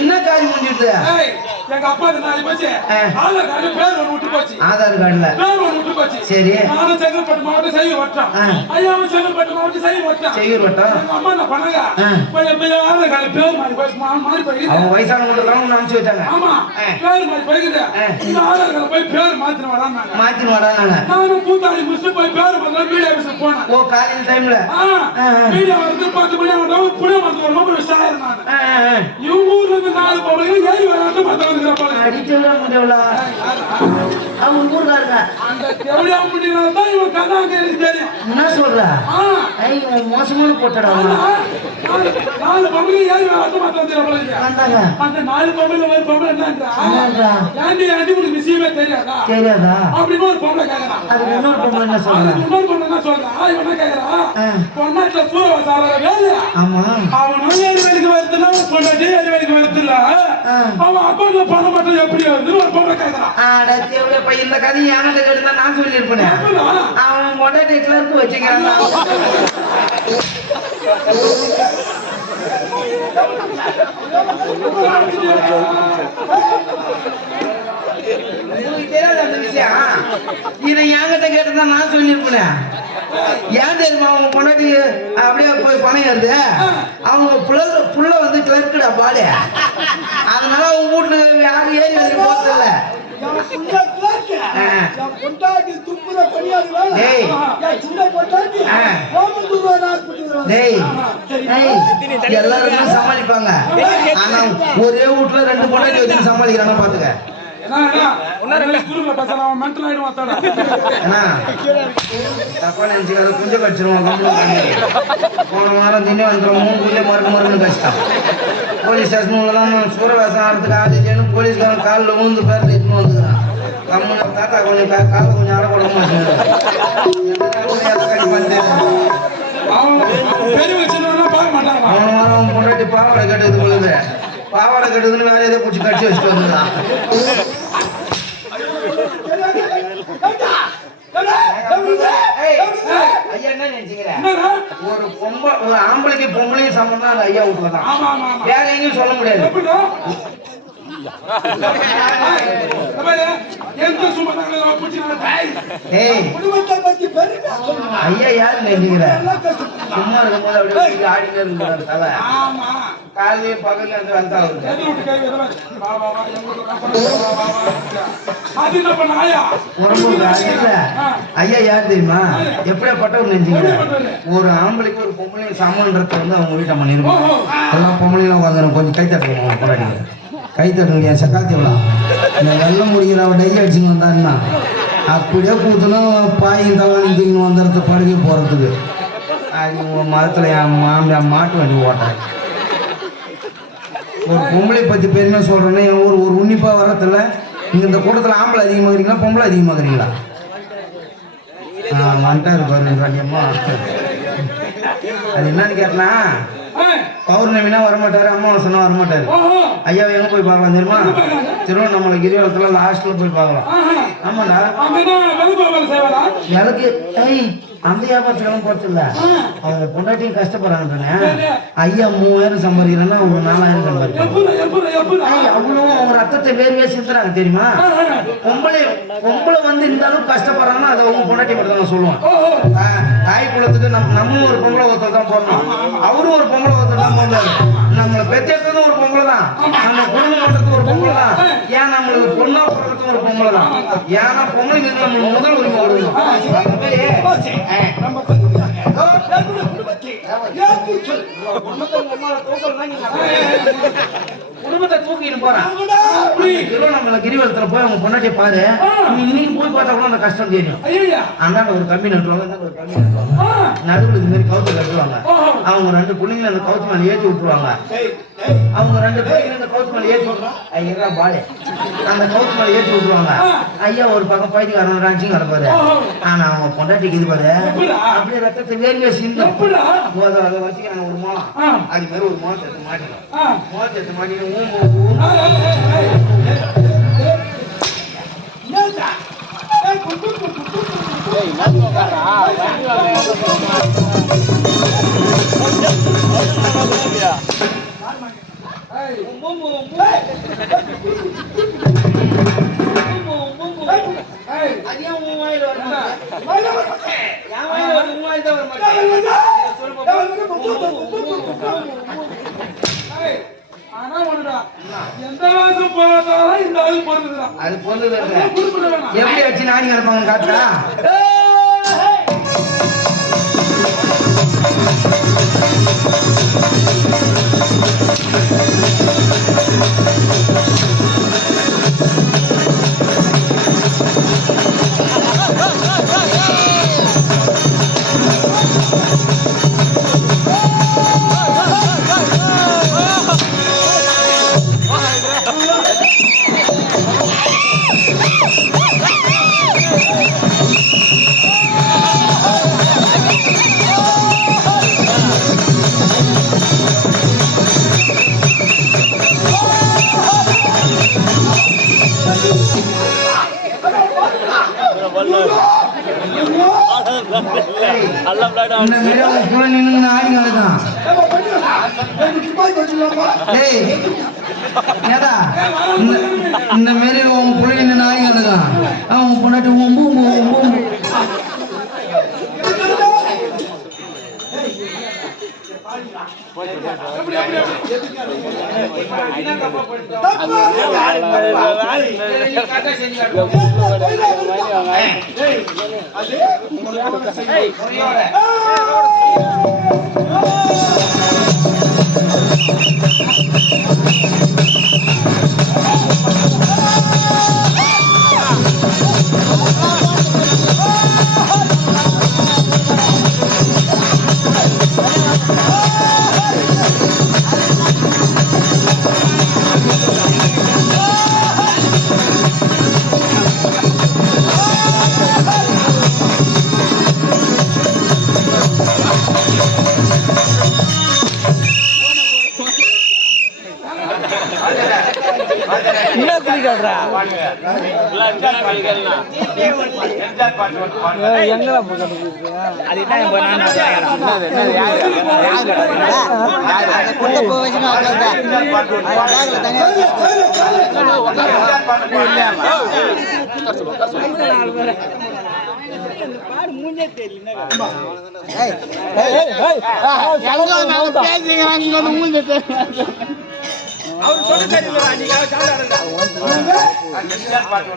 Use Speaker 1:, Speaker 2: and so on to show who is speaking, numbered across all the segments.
Speaker 1: என்ன காரியம் முடிஞ்சிட்டு
Speaker 2: ஏய், எங்க அப்பா நாலு போச்சு. ஆளை காட்டு பேர் ஒண்ணு விட்டு போச்சு.
Speaker 1: ஆதார் கார்டுல
Speaker 2: பேர் ஒண்ணு விட்டு போச்சு.
Speaker 1: சரி
Speaker 2: நானும் செங்கல்பட்டு மாவட்டம் செய்யூர் வட்டம். ஐயாவும் செங்கல்பட்டு மாவட்டம் செய்யூர் வட்டம்.
Speaker 1: செய்யூர் வட்டம்
Speaker 2: எங்க அம்மா என்ன பண்ணாங்க?
Speaker 1: ஆ.
Speaker 2: போய் போய் ஆளை காட்டு பேர் மாறி போய் மாறி போய்
Speaker 1: அவங்க வயசானவங்களுக்கு ஒன்று அனுப்பிச்சு வச்சாங்க
Speaker 2: ஆமா. பேர் மாறி போய்க்குது. இந்த ஆதார் கார்டு போய் பேர் மாத்தின வரான்னாங்க.
Speaker 1: மாத்தின்னு வராங்க
Speaker 2: நானும் கூத்தாடி முடிச்சுட்டு போய் பேர் மாத்தின மீடியா ஆபீஸுக்கு போனேன்.
Speaker 1: ஓ காலையில் டைம்ல.
Speaker 2: மீடியா வந்து பத்து மணி ஆகட்டும், புளிய மரத்துல
Speaker 1: ஆ, ஆ.
Speaker 2: இவங்க ஊர்ல இருந்து நாலு பொம்பளைங்க ஏறி வராங்க மத்த வந்துக்கிற போல.
Speaker 1: அடிச்சவளா முடியவளா அவங்க ஊர்காருங்க
Speaker 2: அந்த தேவடியா முடியினால தான் இவன் கதை அங்க எனக்கு தெரியும்.
Speaker 1: என்ன சொல்ற
Speaker 2: ஆ,
Speaker 1: ஐ இவன் மோசமான போட்டடா
Speaker 2: நாலு பொம்பளைங்க ஏறி போல.
Speaker 1: வந்தாங்க
Speaker 2: அந்த நாலு பொம்பளை ஒரு பொம்பளை என்னன்றா? ஏண்டி, ஏண்டி உனக்கு விஷயமே தெரியாதா?
Speaker 1: தெரியாதா
Speaker 2: அப்படின்னு ஒரு பொம்பளை கேக்குறான்.
Speaker 1: அதுக்கு இன்னொரு பொண்ணு என்ன சொல்ற
Speaker 2: அதுக்கு இன்னொரு பொண்ணு என்ன சொல்றா? இவன் என்ன கேக்குறான்?
Speaker 1: ஆமா
Speaker 2: ஏழு வேலைக்கு வருதுன்னா பொண்டாட்டி ஏழு வேலைக்கு வருதுல்ல. அவன் அக்கௌண்ட்ல பணம் மட்டும் எப்படி
Speaker 1: ஆடா தேவடியா பையன் இந்த கதையை என்கிட்ட கேட்டுதான் நான் சொல்லியிருப்பேன்? அவன் மொட்டை கிளர்க்கு வச்சுக்கிறான். இதை என்கிட்ட கேட்டுதான் நான் சொல்லியிருப்பேன்? ஏன் தெரியுமா அவங்க பொண்டாட்டி அப்படியே போய் பணம் ஏறுது? அவங்க புள்ள புள்ள வந்து கிளர்க்குடா பாடு. அதனால அவங்க வீட்டுல யாரும் ஏறி. டேய். எல்லாருமே சமாளிப்பாங்க. ஆனா ஒரே வீட்டுல ரெண்டு பொண்டாட்டி வச்சு சமாளிக்கிறானா பாத்துக்க. கொஞ்சம் கடிச்சிருவோம் போன வாரம் திண்ணி வந்துடும் புள்ளி மறுக்க மறுக்க கஷ்டம். போலீஸ் ஸ்டேஷன்லாம் சூரவேசம் ஆடுறதுக்கு ஆதிக்கணும் போலீஸ்காரன் காலில் விழுந்து பேர் எடுத்துன்னு வந்துக்கிறான். கம்முன்னு தாத்தா கொஞ்சம் காலை கொஞ்சம் அரை போட
Speaker 2: அவன்
Speaker 1: வாரம் பொண்டாட்டி பாவாடை கட்டுறது பொழுது பாவாடை கட்டுறதுன்னு வேற ஏதோ பிடிச்சி கடிச்சு வச்சுட்டு ஐயா என்ன நினைச்சுக்கிற
Speaker 2: என்னடா?
Speaker 1: ஒரு பொம்பளை ஒரு ஆம்பளைக்கு பொம்பளையும் சம்பந்தம் அந்த ஐயா வீட்டுல தான். வேற எங்கேயும் சொல்ல முடியாது. ஐயா யாரு
Speaker 3: எல்லாம் கஷ்டம்.
Speaker 1: சும்மா இருக்கும்போது அப்படியே ஆடினே இருக்கிறாரு தலை.
Speaker 2: ஆமா.
Speaker 1: காலையிலயும் பகல்ல இருந்து வந்தா
Speaker 2: ஆ.
Speaker 1: ஐயா யார் தெரியுமா? எப்படியாப்பட்டவர் நினைச்சுக்கிற ஒரு ஆம்பளைக்கு ஒரு பொம்பளையும் சமன்றத வந்து அவங்க வீட்டை பண்ணிருக்கோம்
Speaker 2: ஓஹோ.
Speaker 1: எல்லா பொம்பளையும் வந்து கொஞ்சம் கை போராடிங்க கை தட்டுங்க என் சக்காத்தி இந்த வெள்ளம் முடிக்கிற அவன் டை அடிச்சுன்னு வந்தான்னா அப்படியே கூத்தனும் பாயும் தவணி தூக்கின்னு வந்துடுறது படுகை போகிறதுக்கு அது உன் மரத்தில் என் மாமியார் மாட்டு வண்டி ஓட்டேன் ஒரு பொம்பளை பற்றி பெருமை சொல்கிறேன்னா என் ஊர் ஒரு உன்னிப்பாக வரதில்ல நீங்கள் இந்த கூட்டத்தில் ஆம்பளை அதிகமாக இருக்கிறீங்களா பொம்பளை அதிகமாக இருக்கிறீங்களா ஆ வந்துட்டாரு பாருங்க அது என்னன்னு கேட்டனா? பௌர்ணமினா வரமாட்டாரு அமாவாசைனா வரமாட்டாரு. ஐயா எங்க போய் பார்க்கலாம் தெரியுமா? திருவண்ணாமலை கிரிவலத்துல லாஸ்ட்ல போய் பார்க்கலாம்.
Speaker 2: ஆஹா.
Speaker 1: ஆமாடா? எனக்கு அந்த வியாபாரத்துலாம் போச்சுல்ல அவங்க பொண்டாட்டியும் கஷ்டப்படுறாங்கன்னு ஐயா மூவாயிரம் சம்பாதிக்கிறேன்னா அவங்க நாலாயிரம் சம்பாதிக்கிறாங்க
Speaker 2: எப்படிடா, எப்படிடா, எப்படிடா?
Speaker 1: ஏய், அவ்வளோ அவங்க ரத்தத்தை வேர்வையா சிந்துறாங்க தெரியுமா. பொம்பளை பொம்பளை வந்து இந்த அளவுக்கு கஷ்டப்படுறாங்கன்னா அதை அவங்க பொண்டாட்டி மட்டும் தான். ஆ, தாய் குலத்துக்கு நம் நம்ம ஒரு பொம்பளை ஒருத்தர் தான் போடணும். அவரும் ஒரு பொம்பளை ஒருத்தர் தான் போடணும் நம்மளை பெற்றெடுத்ததும் ஒரு பொம்பளை தான் நம்ம குடும்பம் பண்றது ஒரு பொம்பளை தான் ஏன் நம்மளுக்கு பொண்ணா பிறக்கிறது ஒரு பொம்பளை தான் ஏன்னா மீது நம்மளுக்கு முதல் உரிமை கொடுக்கணும்
Speaker 3: குடும்பத்தை
Speaker 1: தூக்கிட்டு போறான் திருவண்ணாமலை கிரிவலத்துல போய் அவங்க பொண்டாட்டியை பாரு. நீ இன்னைக்கு போய் பார்த்தா கூட அந்த கஷ்டம் தெரியும். அந்தாண்ட ஒரு கம்பி நட்டுவாங்க ஒரு
Speaker 2: ஆ.
Speaker 1: நடுவில் இது மாதிரி கட்டுவாங்க.
Speaker 2: ஓஹோ.
Speaker 1: அவங்க ரெண்டு பிள்ளைங்களை அந்த கவுத்து மேலே ஏற்றி விட்டுருவாங்க. அவங்க ரெண்டு பிள்ளைங்க அந்த கவுத்து மேலே ஏற்றி விட்டுருவாங்க ஐயா பாடு அந்த கவுத்து மேலே ஏற்றி விட்டுருவாங்க ஐயா ஒரு பக்கம் பைத்தியக்காரன் ராஞ்சிங் கிடப்பாரு
Speaker 2: ஓஹோ.
Speaker 1: ஆனா அவங்க பொண்டாட்டிக்கு இது பாரு? அப்படியே ரத்தத்தை வேர்வையா சிந்தும்? போதை அதை வச்சுக்கிறாங்க ஒரு மோளம். அது மாதிரி ஒரு மோளத்தை எடுத்து மாட்டிடும். மோளத்தை எடுத்து மாட்டிட்டு ஊம்பு ஊம்பு
Speaker 2: ஏய், ஏய்,
Speaker 1: எப்படி வச்சு நாடி கிடப்பாங்க இந்த மாதிரி அவங்க கூட நின்று நாடி கிடக்கான்
Speaker 3: ஏம்மா, பண்ணு. எனக்கு துப்பாக்கி
Speaker 1: ஏய் ஏடா இந்த மாரி உன் புள்ளி நின்று அவன் பொண்டாட்டி அது புலிகள்ரா எங்கடா பாடு
Speaker 3: மூஞ்சே தெரியல
Speaker 2: எங்க வந்து மூஞ்சே தெரியல அவர் உம்பு உம்பு பாட்டு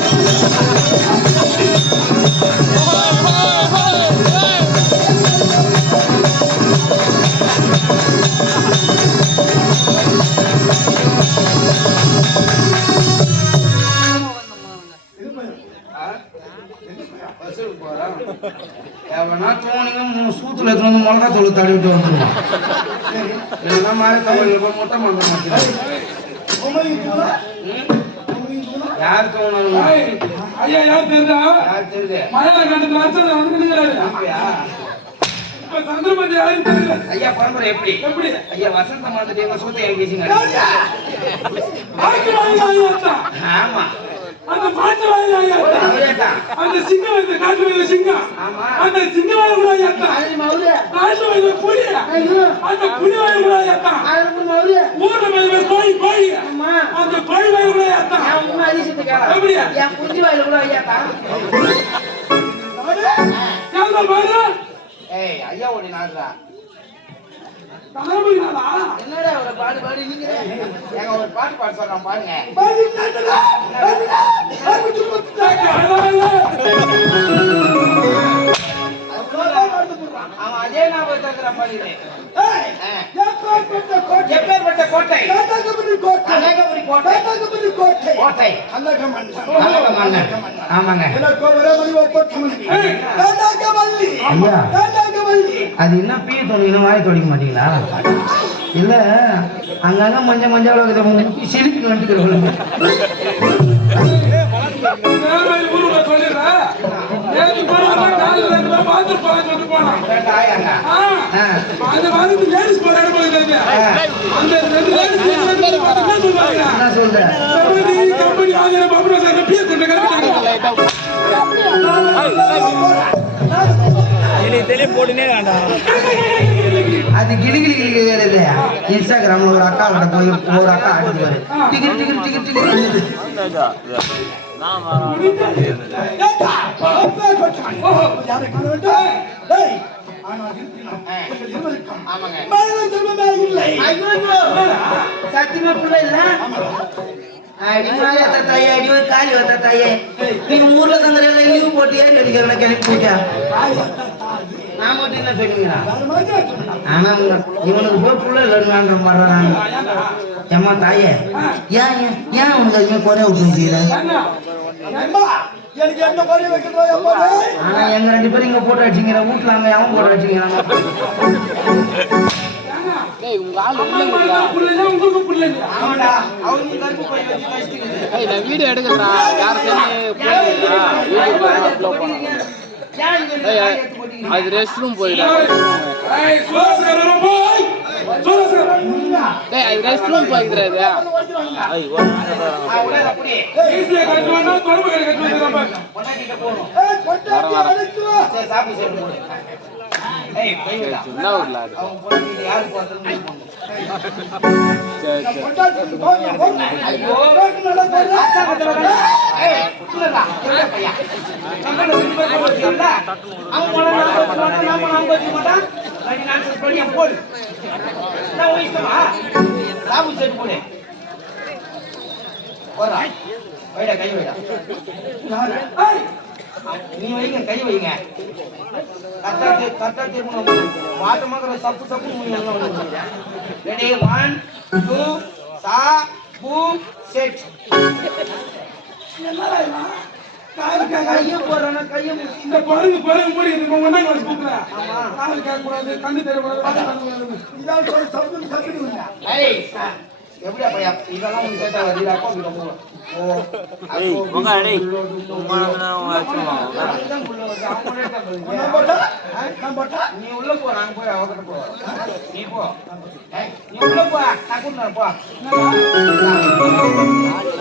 Speaker 2: வந்து
Speaker 1: மிளகா தூள் தடவிட்டு வந்துருவான் இல்லைன்னா மாதிரி தமிழில் போய் முட்டை மாட்ட மாட்டேன்
Speaker 3: உமையின் தூளா உமையின் தூளா
Speaker 1: யார் தோணும்
Speaker 2: ஐயா, யார் தெரியுதா?
Speaker 1: யார் தெரியுது
Speaker 2: அர்ச்சனை? இப்ப தெரியல.
Speaker 1: ஐயா பரம்பரை எப்படி
Speaker 2: எப்படி?
Speaker 1: ஐயா வசந்த மாதத்தை சூத்தை
Speaker 2: ஐயாத்தா.
Speaker 1: ஆமா
Speaker 2: அந்த.
Speaker 1: அவரேதான்
Speaker 2: அந்த சிங்கம் வந்து காட்டு வாயில சிங்கம். அந்த சிங்க வாயில கூட. காட்டு வாயில புலி. அந்த புலி வாயில கூட. ஊர்ல மேல கோழி கோழி. அந்த கோழி வாயில கூட. எப்படியா
Speaker 1: என் குஞ்சு வாயில கூட ஐயா
Speaker 2: பாரு
Speaker 1: ஏய் ஐயா ஓடி நாடுறா.
Speaker 2: நாளா
Speaker 1: என்னடா ஒரு பாடு பாடு நீங்க ஏங்க ஒரு பாட்டு பாட சொல்றேன் பாருங்க. அவன் அதே ஞாபகத்தை பாருங்க
Speaker 3: ஏய் எப்பேற்பட்ட கோட்டை
Speaker 1: எப்பேற்பட்ட கோட்டை.
Speaker 3: கனகபுரி கோட்டை.
Speaker 1: கனகபுரி கோட்டை.
Speaker 3: கனகபுரி கோட்டை.
Speaker 1: ஆமாங்க.
Speaker 3: எனக்கு ஒரே மணி ஒப்பட்டமணி கனகவல்லி
Speaker 1: ஐயா.
Speaker 3: கனகவல்லி
Speaker 1: அது என்ன பீ தொழிலும் வாய் தொடிக்க மாட்டீங்களா? இல்ல. அங்கங்க மஞ்ச மஞ்சள் முக்கி சிரிப்பு வந்துட்டு
Speaker 2: நேர்மையில்
Speaker 1: அது கிளி கிளி கிளி கிளி இல்லையா இன்ஸ்டாகிராம்ல ஒரு அக்கா கிட்ட போய் ஒரு அக்கா அடிச்சுவாரு டிக்கெட் டிக்கெட் டிக்கெட் டிக்கெட்
Speaker 3: ஆனால் இருக்கிறான் இருவருக்கும்
Speaker 1: ஆமாங்க
Speaker 3: மனித ஜென்மமே இல்லை?
Speaker 1: சத்தியமா புள்ள இல்ல அடி மாயா தாயே அடி ஒரு காலி வந்த தாயே. நீ ஊர்ல தந்துறல லீவ் போட்டியா நடிக்கிறவன கிளம்பி போட்டியா நான் மட்டும் என்ன ஆனா இவனுக்கு போய் புள்ள இல்லைன்னு ஏம்மா தாயே. ஏன் ஏன் ஏன் உனக்கு அதுமே குறைய
Speaker 3: எப்போது
Speaker 1: ஆனா எங்க ரெண்டு பேரும் இங்க போட்டு அடிச்சுங்கிற வீட்டுல அங்க அவன் போட்டு அடிச்சுங்கிறான்
Speaker 2: பிள்ளைங்க உங்களுக்கு
Speaker 4: ஏய் ஏய் டேய்
Speaker 3: ஏய்
Speaker 4: ஊர்ல அது சரி சரி
Speaker 3: கொட்டாச்சி போங்க போங்க ஐயோ பேக்கு நடக்குது
Speaker 1: கை வைடா நீ வைங்க கை வைங்க கரெக்டா தீ- கரெக்டா திரும்பணும் வாட்டமாக சப்பு சப்பு ரெடி ஒன் டூ சா பூ செட்
Speaker 3: என்னடா இவன்? காது கேட்காது.
Speaker 1: கையை போடுறேன்னா கையை முடி
Speaker 2: இந்த பருகு பருகு மூடி இந்த ஒண்ணாம் கிளாஸ் புக்ல காது கேட்க கூடாது கண்ணு பார்க்க கூடாது
Speaker 3: இதால் சொல்ல சப்தம் கத்துடுவீங்க.
Speaker 1: ஏய் எப்படியா பையா? இதெல்லாம் உங்களுக்கு கேட்டா வருது அப்பா கிட்ட நீ உள்ள போ நாங்க போய் அவகிட்ட போ. நீ போ. நீ உள்ள போ வரேன், போ.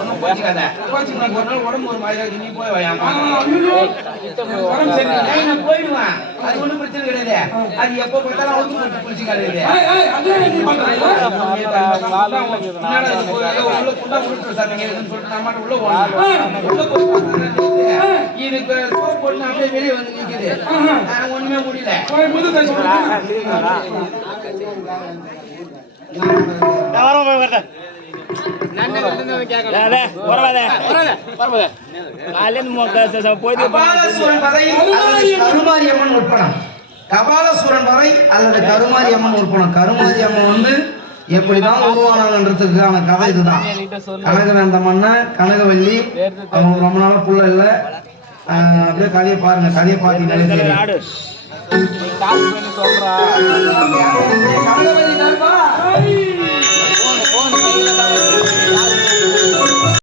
Speaker 1: ஒன்றும் போச்சுக்காத. போச்சுக்கு நான் ஒரு நாள் உடம்பு ஒரு மாதிரி இருக்கு, நீ போய் வாயாமா
Speaker 2: உடம்பு.
Speaker 1: ஏய், நான் போயிடுவேன். அது ஒண்ணும் பிரச்சனை கிடையாது. அது எப்போ பார்த்தாலும் அவுத்து போட்டு குளிச்சு கிடையாது. உள்ள குண்டா முடிச்சு சார் நீங்க எதுன்னு சொல்லிட்டு நான் மாட்டு உள்ள போனேன் உள்ள போய் இதுக்கு சோப் போட்டு அப்படியே வெளியே வந்து நிக்குது. நான் ஒண்ணுமே முடியல.
Speaker 2: போய் முது தச்சு
Speaker 1: கபாலசூரன் வதை அல்லது உட்படம் அல்லது கருமாரியம்மன் உட்படம் கருமாரியம்மன் வந்து எப்படிதான் உருவானாங்கன்றதுக்கான கதை இதுதான். கனகவேந்த மன்னன் கனகவல்லி அவங்க ரொம்ப நாளா புள்ள இல்ல. அப்படியே கதையை பாருங்க கதையை பார்த்தீங்கன்னாலே தெரியும்